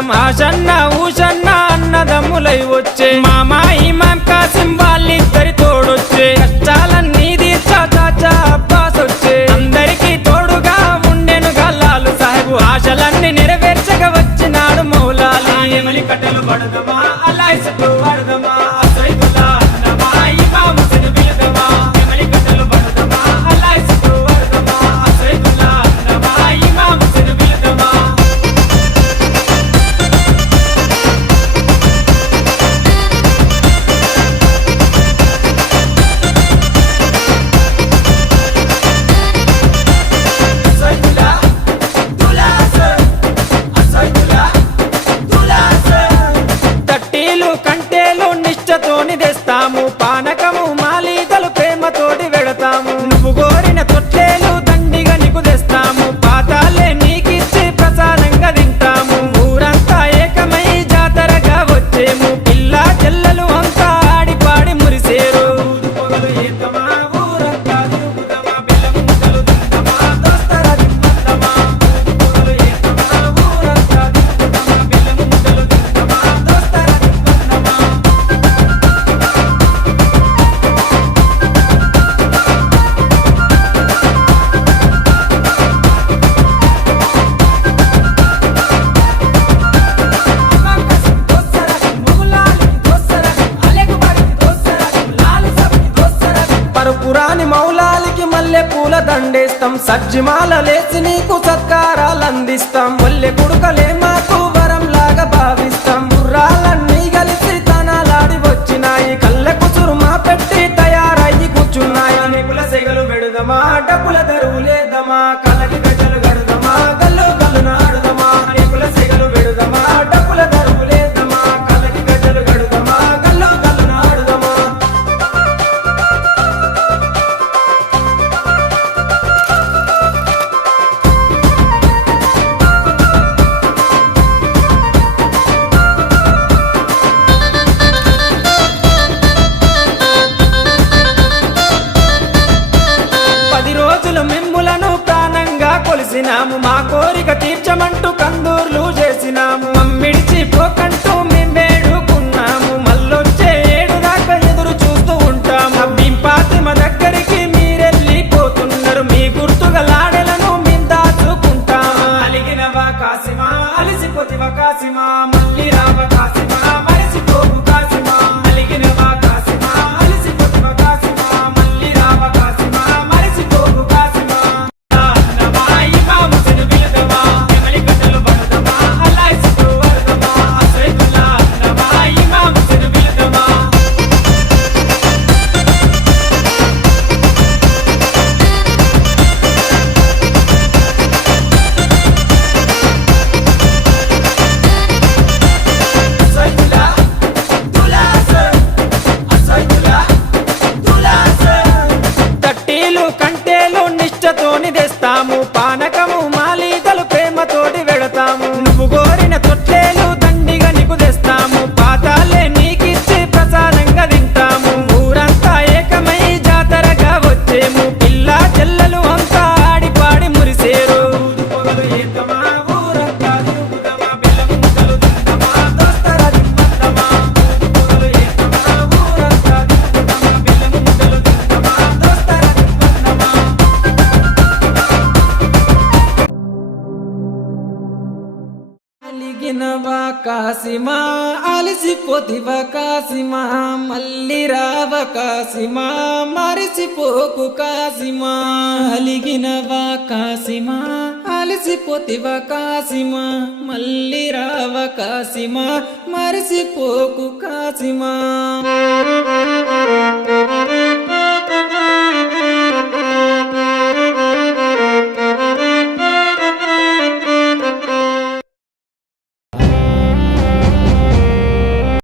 ఇష్టం ఆషన్న ఊషన్న అన్నదమ్ములై వచ్చే మామా ఇమాం కాసిం వాళ్ళిద్దరి తోడొచ్చే కష్టాలన్నీ తీర్చా చాచా అబ్బాస్ వచ్చే అందరికీ తోడుగా ఉండెను గల్లాలు సాహెబు ఆశలన్నీ నెరవేర్చగా వచ్చినాడు మౌలాలి ఎమలి కట్టెలు పడదమా అల్లాయిసకు పడదమా అసైదుల్లా అన్నమా ఇమాం హుస్సేన్ బిలదమా ఎమలి కట్టెలు పడదమా అల్లాయిసకు పడదమా అసైదుల్లా అన్నమా ఇమాం హుస్సేన్ బిలదమా నిష్టతోని తెస్తాము పానకము మాలీదలు ప్రేమతోటి వెడతాము నువ్వు కోరిన తొట్లేలు దండిగా నీకు తెస్తాము పాతాలే నీకిచ్చి ప్రసాదంగా తింటాము ఊరంతా ఏకమై జాతరగా వచ్చేము పిల్ల చెల్లెలు అంతా ఆడి పాడి మురిసేరు పొగలు ఏతమా ఊరంతా తిరుగుదమా బెల్లం ముద్దలు తిందమా దోస్తరా తిందమా పొగలు ఏతమా ఊరంతా తిరుగుదమా బెల్లం ముద్దలు తిందమా దోస్తరా తిందమా పరుపురాని మౌలాలికి మల్లె పూల దండేస్తాం సజ్జిమాల లేచి నీకు సత్కారాలు అందిస్తాం మల్లె కుడుకలే మాకు వరం లాగా భావిస్తాం గుర్రాలన్నీ కలిసి తనాలాడి వచ్చినాయి కళ్ళ కుసురు మా పెట్టి తయారయ్యి కూర్చున్నాయి నెగుల సెగలు పెడుదమా డబ్బుల దరువు లేదమా కలకి గజలు గడుదమా గల్లు గల్లు నాడుదమా నెగుల సెగలు పెడుదమా డబ్బుల దరువు లేదమా కలకి గజలు గడుదమా గల్లు గల్లు నాడుదమా మిమ్ములను ప్రాణంగా కొలిసినాము మా కోరిక తీర్చమంటూ కందూర్లు చేసినాము మమ్మిడిచి పోకంటూ మేము వేడుకున్నాము మళ్ళొచ్చే ఏడు దాకా ఎదురు చూస్తూ ఉంటాము భీం ఫాతిమ దగ్గరికి మీరెళ్ళిపోతున్నారు మీ గుర్తుగా లాడెలను మేము దాచుకుంటాము అలిగినవా కాసిమా అలిసిపోతివా కాసిమా మళ్ళీ రావ కాసిమా మరిసిపోకు కాసిమా అలిగినవా కాసిమా అలిసిపోతివా కాసిమా మళ్ళీ రావ కాసిమా మరిసిపోకు కాసిమా అన్నమా ఇమాం హుస్సేన్ బిలదమా ఎమలి కట్టెలు పడదమా అల్లాయిసకు పడదమా అసైదుల్లా అన్నమా ఇమాం హుస్సేన్ బిలదమా తట్టీలు కంటేలు నిష్టతోని తెస్తాము పానకము మాలీదలు ప్రేమతోటి వెడతాము నువ్వు కోరిన తొట్లేలు దండిగా నీకు తెస్తాము పాతాలే నీకిచ్చి ప్రసాదంగా తింటాము ఊరంతా ఏకమై జాతరగా వచ్చేము పిల్ల చెల్లెలు అంతా ఆడి పాడి మురిసేరు పొగలు ఏతమా ఊరంతా తిరుగుదమా బెల్లం ముద్దలు తిందమా దోస్తరా తిందమా పొగలు ఏతమా ఊరంతా తిరుగుదమా బెల్లం ముద్దలు తిందమా దోస్తరా తిందమా అలిగినవా కాసిమా అలిసిపోతివా కాసిమా మళ్ళీ రావ కాసిమా మరిసిపోకు కాసిమా అలిగినవా కాసిమా అలిసిపోతివా కాసిమా మళ్ళీ రావ కాసిమా మరిసిపోకు కాసిమా